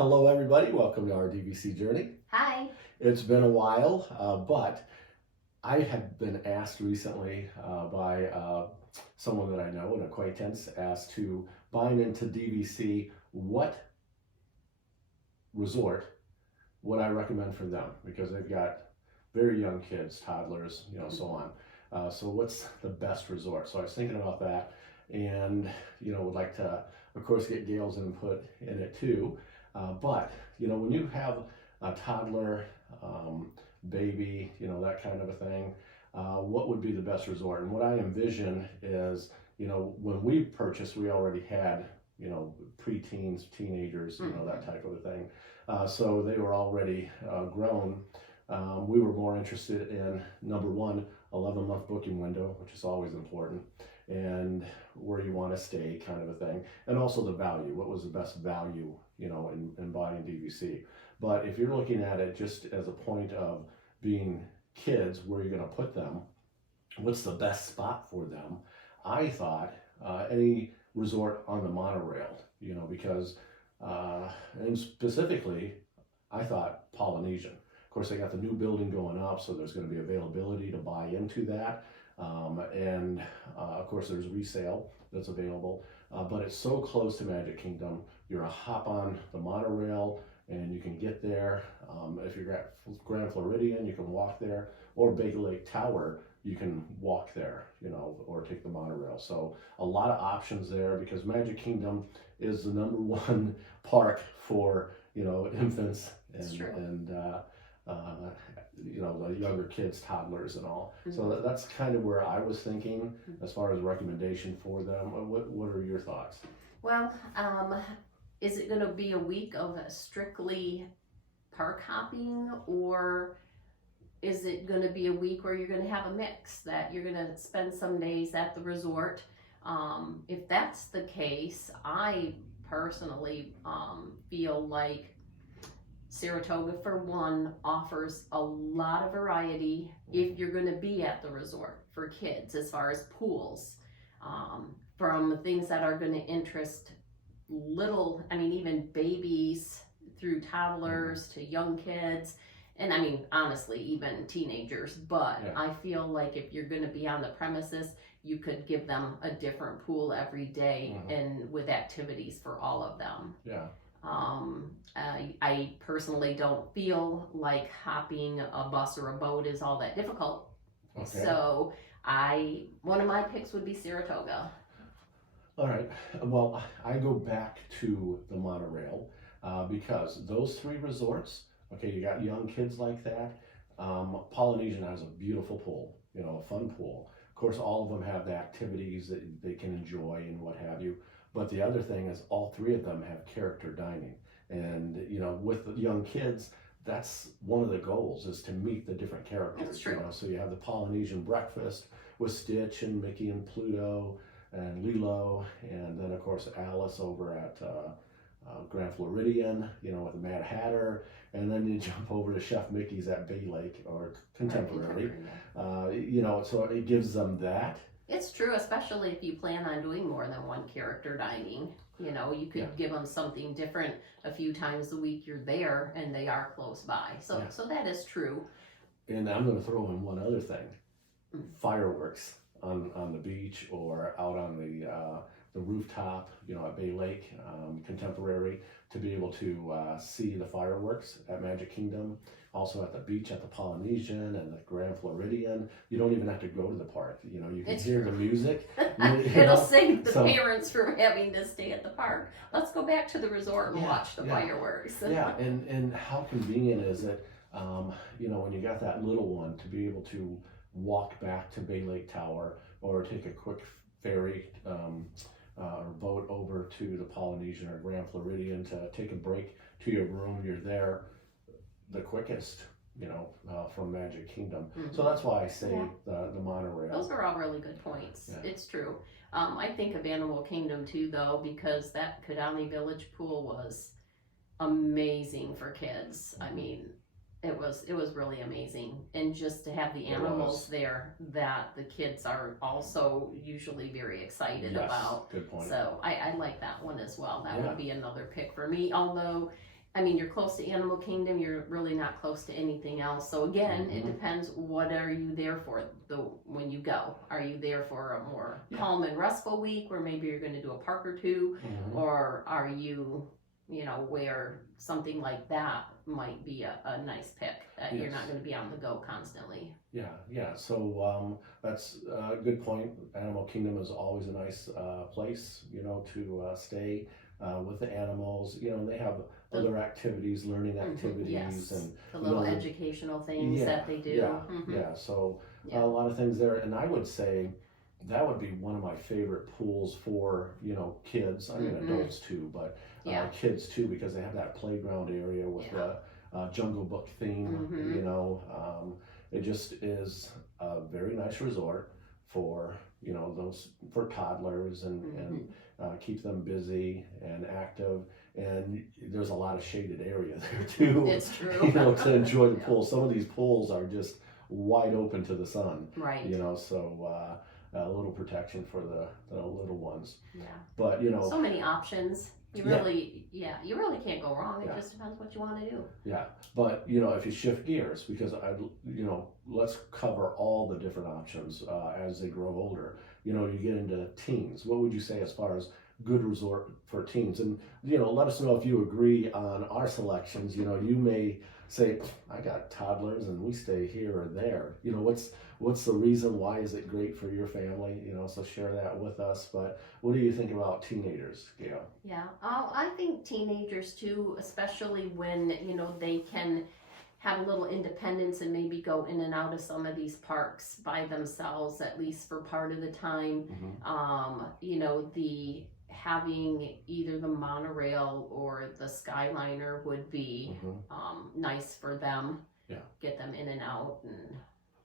Hello, everybody. Welcome to our DVC journey. Hi. It's been a while, but I have been asked recently by someone that I know, an acquaintance, asked to buy into DVC what resort would I recommend for them, because they've got very young kids, toddlers, so on. So what's the best resort? So I was thinking about that, and would like to, of course, get Gail's input in it too. But when you have a toddler, baby, that kind of a thing, what would be the best resort? And what I envision is, when we purchased, we already had, preteens, teenagers, that type of a thing. So they were already grown. We were more interested in, number one, 11-month booking window, which is always important, and where you want to stay, kind of a thing, and also the value. What was the best value, in buying DVC? But if you're looking at it just as a point of being kids, where you're going to put them, what's the best spot for them? I thought any resort on the monorail, because, and specifically, I thought Polynesian. Of course, they got the new building going up, so there's going to be availability to buy into that. And of course, there's resale that's available. But it's so close to Magic Kingdom. You're a hop on the monorail, and you can get there. If you're at Grand Floridian, you can walk there. Or Bay Lake Tower, you can walk there, or take the monorail. So a lot of options there, because Magic Kingdom is the number one park for, infants and the younger kids, toddlers and all. Mm-hmm. So that's kind of where I was thinking as far as recommendation for them. What are your thoughts? Well, is it going to be a week of strictly park hopping, or is it going to be a week where you're going to have a mix, that you're going to spend some days at the resort? If that's the case, I personally feel like Saratoga, for one, offers a lot of variety if you're going to be at the resort for kids, as far as pools, from things that are going to interest even babies through toddlers to young kids, and honestly, even teenagers. But yeah. I feel like if you're going to be on the premises, you could give them a different pool every day, and with activities for all of them. Yeah. I personally don't feel like hopping a bus or a boat is all that difficult. Okay. So one of my picks would be Saratoga. All right. Well, I go back to the monorail because those three resorts, okay, you got young kids like that. Polynesian has a beautiful pool, a fun pool. Of course, all of them have the activities that they can enjoy and what have you. But the other thing is, all three of them have character dining. And, with the young kids, that's one of the goals, is to meet the different characters. That's true. So you have the Polynesian breakfast with Stitch and Mickey and Pluto and Lilo, and then of course Alice over at Grand Floridian, with the Mad Hatter, and then you jump over to Chef Mickey's at Bay Lake or Contemporary. So it gives them that. It's true, especially if you plan on doing more than one character dining. You could give them something different a few times a week you're there, and they are close by. So that is true. And I'm going to throw in one other thing. Fireworks on the beach or out on the rooftop, at Bay Lake, Contemporary, to be able to see the fireworks at Magic Kingdom. Also at the beach at the Polynesian and the Grand Floridian. You don't even have to go to the park. You can hear the music. It'll save the parents from having to stay at the park. Let's go back to the resort and watch the fireworks. Yeah, and how convenient is it, when you got that little one, to be able to walk back to Bay Lake Tower or take a quick ferry or boat over to the Polynesian or Grand Floridian to take a break to your room. You're there the quickest, from Magic Kingdom. So that's why I say the monorail. Those are all really good points. Yeah. It's true. I think of Animal Kingdom too, though, because that Kidani Village pool was amazing for kids. It was really amazing, and just to have the animals there that the kids are also usually very excited about. Good point. So I like that one as well. That would be another pick for me, although I mean, you're close to Animal Kingdom, you're really not close to anything else. So again, it Mhm. depends, what are you there for when you go? Are you there for a more Yeah. calm and restful week where maybe you're going to do a park or two? Mhm. Or are you, where something like that might be a nice pick, that you're not Yes. going to be on the go constantly? Yeah. So that's a good point. Animal Kingdom is always a nice place, to stay with the animals. And they have The- other activities, learning activities, Yes, and the little really- educational things yeah, that they do. yeah. So Yeah. a lot of things there, and I would say that would be one of my favorite pools for kids. I mean adults too, but Yeah. kids too, because they have that playground area with Yeah. the Jungle Book theme. It just is a very nice resort for those for toddlers and keep them busy and active. And there's a lot of shaded area there too. It's true. To enjoy the Yeah. pool. Some of these pools are just wide open to the sun. Right. So a little protection for the little ones. Yeah. But So many options. You Yeah. really, you really can't go wrong. It Yeah. just depends what you want to do. yeah. But if you shift gears, because let's cover all the different options as they grow older. You get into teens. What would you say as far as good resort for teens? And let us know if you agree on our selections. You may say, I got toddlers and we stay here or there. What's the reason? Why is it great for your family? So share that with us. But what do you think about teenagers, Gail? Yeah. I think teenagers too, especially when, they can have a little independence and maybe go in and out of some of these parks by themselves, at least for part of the time. The having either the monorail or the Skyliner would be nice for them. Yeah. Get them in and out. And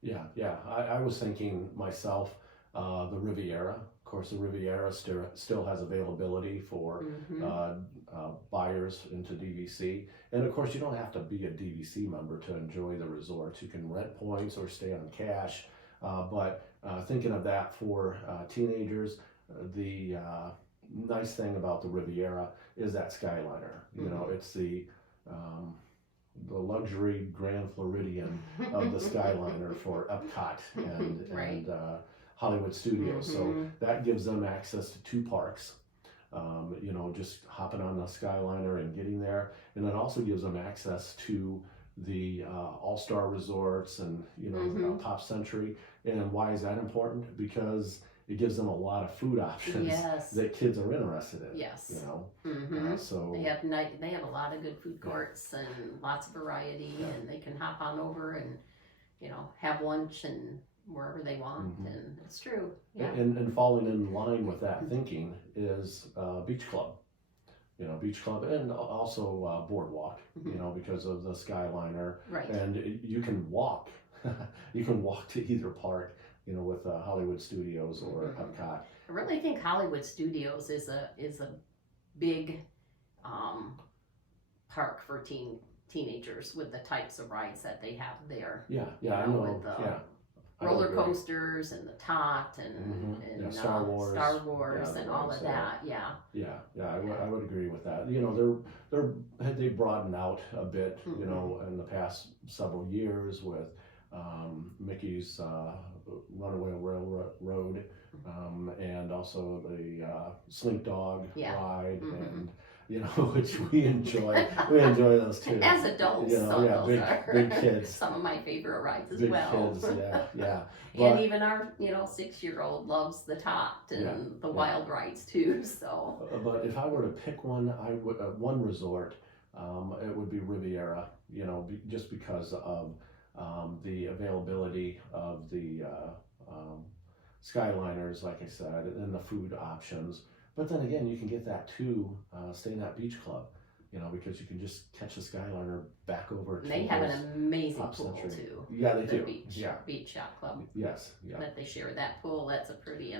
Yeah. I was thinking myself, the Riviera. Of course, the Riviera still has availability for buyers into DVC. And of course, you don't have to be a DVC member to enjoy the resorts. You can rent points or stay on cash. But thinking of that for teenagers, the nice thing about the Riviera is that Skyliner. It's the luxury Grand Floridian of the Skyliner for Epcot and Right. Hollywood Studios. So that gives them access to two parks. Just hopping on the Skyliner and getting there, and it also gives them access to the All-Star Resorts and Top Century. And why is that important? Because it gives them a lot of food options Yes. that kids are interested in. Yes. So They have a lot of good food courts and lots of variety, and they can hop on over and have lunch and wherever they want. And it's true. Yeah. And falling in line with that thinking is Beach Club. Beach Club, and also Boardwalk. Because of the Skyliner, Right. and you can walk. You can walk to either park. With Hollywood Studios or Epcot. I really think Hollywood Studios is a big park for teenagers with the types of rides that they have there. Yeah, I know. With the I roller agree. coasters and the Tot and Star Wars, and the all rides of that. Yeah. Yeah. I would agree with that. They broadened out a bit. In the past several years with Mickey's Runaway Railroad, and also the Slink Dog ride, and which we enjoy. We enjoy those too. As adults, those are big kids. Some of my favorite rides as Big well. kids, yeah. And even our 6-year-old loves the Tot and the wild rides too. So. But if I were to pick one, I would one resort. It would be Riviera. Just because of the availability of the Skyliners, like I said, and the food options. But then again, you can get that too, staying at Beach Club, because you can just catch the Skyliner back over to They have those an amazing Top pool Century. too. Yeah, they The do. beach Yeah. yacht club Yes. Yeah. that they share that pool. That's a pretty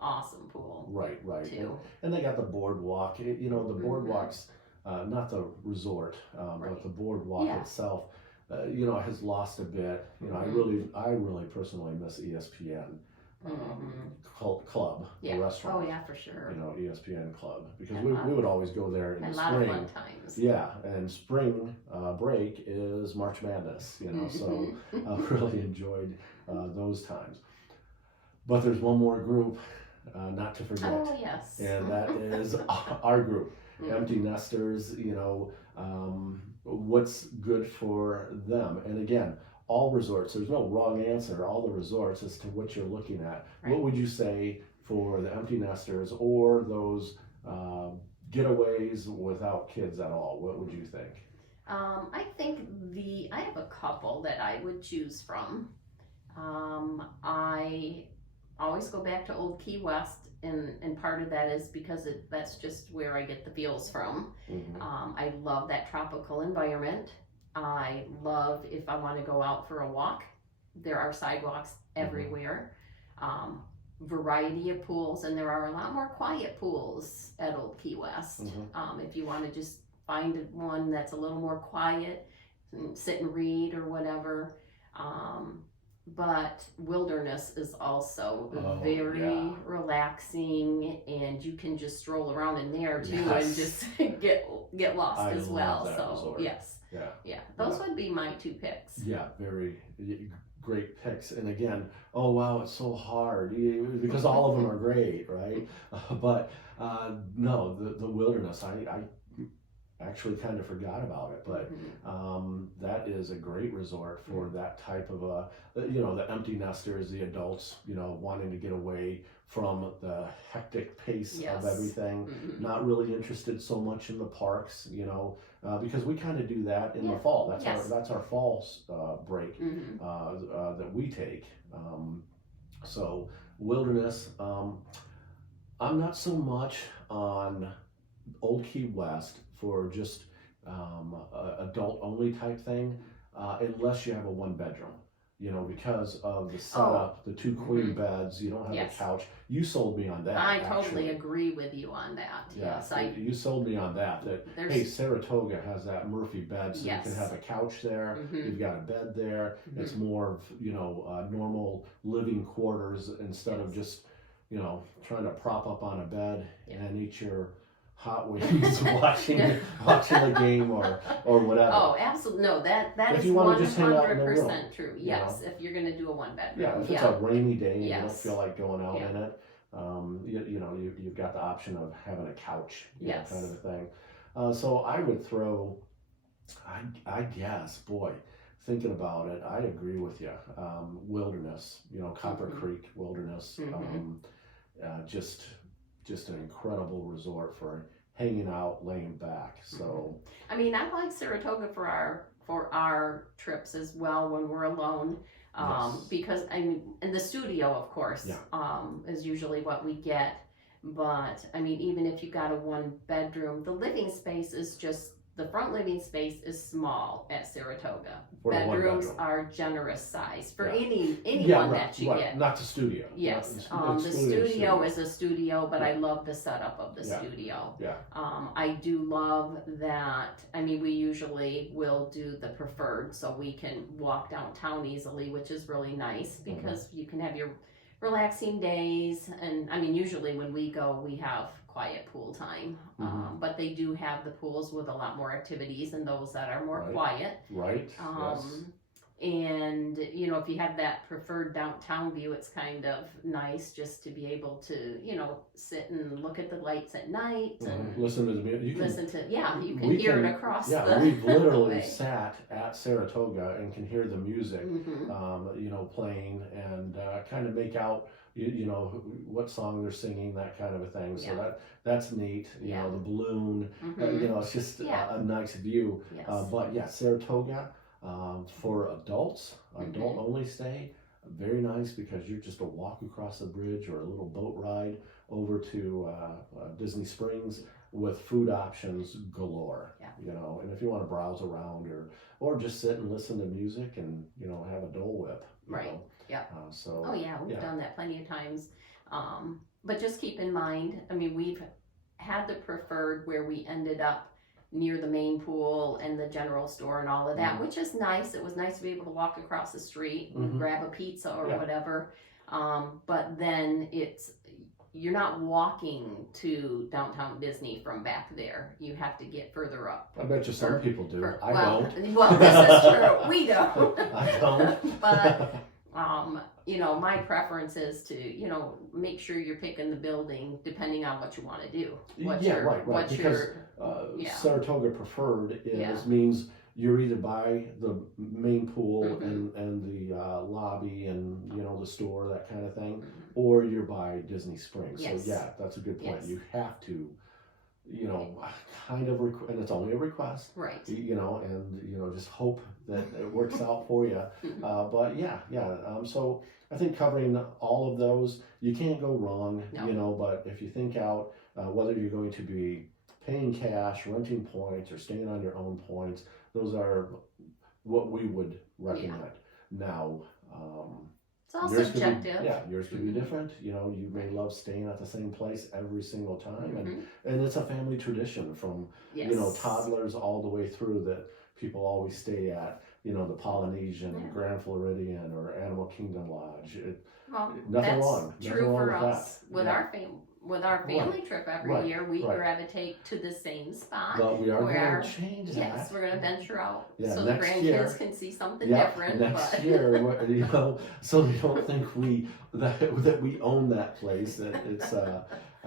awesome pool Right. too. And they got the boardwalk. The boardwalks, not the resort, but the boardwalk itself. Has lost a bit. I really personally miss ESPN. club, Yeah. the restaurant. Oh yeah, for sure. You know, ESPN club, because Had we a lot- would always go there in Had a the lot of spring. fun times. Yeah, and spring break is March Madness, you know, so I really enjoyed those times. But there's one more group not to forget, Oh yes. and that is our group, Mhm. empty nesters. You know, what's good for them. And again, all resorts, there's no wrong answer. All the resorts as to what you're looking at. Right. What would you say for the empty nesters or those getaways without kids at all? What would you think? I think I have a couple that I would choose from. I always go back to Old Key West, and part of that is because that's just where I get the feels from. Mhm. I love that tropical environment. I love if I want to go out for a walk. There are sidewalks everywhere. Variety of pools, and there are a lot more quiet pools at Old Key West. If you want to just find one that's a little more quiet, sit and read or whatever. But wilderness is also very yeah. relaxing, and you can just stroll around in there too and Yes. just get lost I as love well. that So resort. yes, Yeah. those would be my two picks. Yeah, very great picks. And again, oh wow, it's so hard because all of them are great, right? But no, the wilderness, I actually kind of forgot about it, but that is a great resort for that type of you know, the empty nesters, the adults, you know, wanting to get away from the hectic pace Yes. of everything, not really interested so much in the parks, you know, because we kind of do that in the fall. That's our fall break that we take. So wilderness, I'm not so much on Old Key West for just adult only type thing, unless you have a 1 bedroom. You know, because of the setup, the 2 queen beds, you don't have Yes. a couch. You sold me on that. I totally actually. agree with you on that. Yeah, Yes, you sold me on that. That hey, Saratoga has that Murphy bed, so you can have a couch there. You've got a bed there. It's more of, you know, normal living quarters instead of just, you know, trying to prop up on a bed and eat your hot wings watching the game or whatever. Oh, absolutely. No, that If is you wanna just hang out in the 100% true. you Yes, if you're going to do a 1 bedroom. Yeah, if it's a rainy day and you don't Yes. feel like going out Yeah. in it, you know, you've got the option of having a couch, you know, Yes. kind of a thing. So I would throw, I guess, boy, thinking about it, I agree with you. Wilderness, you know, Copper Creek Wilderness, just an incredible resort for hanging out, laying back. So I mean, I like Saratoga for our trips as well when we're alone. Yes. Because I mean, and the studio, of course, is usually what we get. But I mean, even if you got a 1 bedroom, the living space is just the front living space is small at Saratoga. for the Bedrooms 1 bedroom. are generous size for Yeah. anyone that you get. Not the studio. Yes, Not- the excluding studio is a studio, but I Yeah. love the setup of the Yeah. studio. Yeah. I do love that. I mean, we usually will do the preferred, so we can walk downtown easily, which is really nice because you can have your relaxing days. And I mean, usually when we go, we have quiet pool time, but they do have the pools with a lot more activities and those that are more quiet. Right. Yes. And you know, if you have that preferred downtown view, it's kind of nice just to be able to, you know, sit and look at the lights at night and listen to the music. You can listen to you can hear it across the we've literally way. sat at Saratoga and can hear the music you know, playing and kind of make out you know what song they're singing, that kind of a thing. So that's neat. You know, the balloon, you know, it's just a nice view. Yes. But yeah, Saratoga for adults, adult only stay, very nice because you're just a walk across the bridge or a little boat ride over to Disney Springs with food options galore. You know, and if you want to browse around or just sit and listen to music and, you know, have a Dole Whip. You know? So. Oh yeah, we've done that plenty of times. But just keep in mind, I mean, we've had the preferred where we ended up near the main pool and the general store and all of that, which is nice. It was nice to be able to walk across the street and grab a pizza or whatever. But then you're not walking to downtown Disney from back there. You have to get further up. I bet you some people do. I don't. Well, this is true. We don't. I don't. But my preference is to, make sure you're picking the building depending on what you want to do. Right. Because Saratoga Preferred means you're either by the main pool and the lobby and the store, that kind of thing, or you're by Disney Springs. Yes. So yeah, that's a good point. Yes. You have to, kind of and it's only a request, right? And just hope that it works out for you. But yeah. So I think covering all of those, you can't go wrong. No. But if you think out whether you're going to be paying cash, renting points, or staying on your own points, those are what we would recommend. Now, it's all yours subjective. Yours could be different. You may love staying at the same place every single time, and it's a family tradition from toddlers all the way through that people always stay at. The Polynesian, Grand Floridian, or Animal Kingdom Lodge. Nothing wrong. True for us with our family. With our family trip every year, we gravitate to the same spot. But we are going to change that. Yes, we're going to venture out so the next grandkids year, can see something different. Next year, so they don't think that we own that place. That it's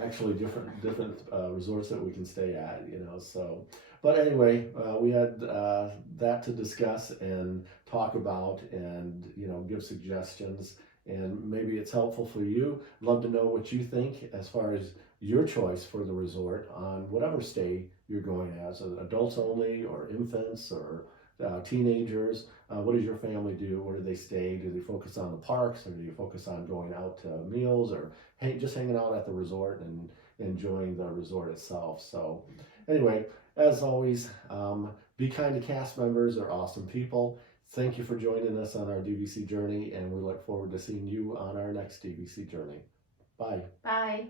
actually different resorts that we can stay at. So. But anyway, we had that to discuss and talk about, and give suggestions. And maybe it's helpful for you. Love to know what you think as far as your choice for the resort on whatever stay you're going as, adults only or infants or teenagers. What does your family do? Where do they stay? Do they focus on the parks, or do you focus on going out to meals, or just hanging out at the resort and enjoying the resort itself? So anyway, as always, be kind to cast members. They're awesome people. Thank you for joining us on our DVC journey, and we look forward to seeing you on our next DVC journey. Bye. Bye.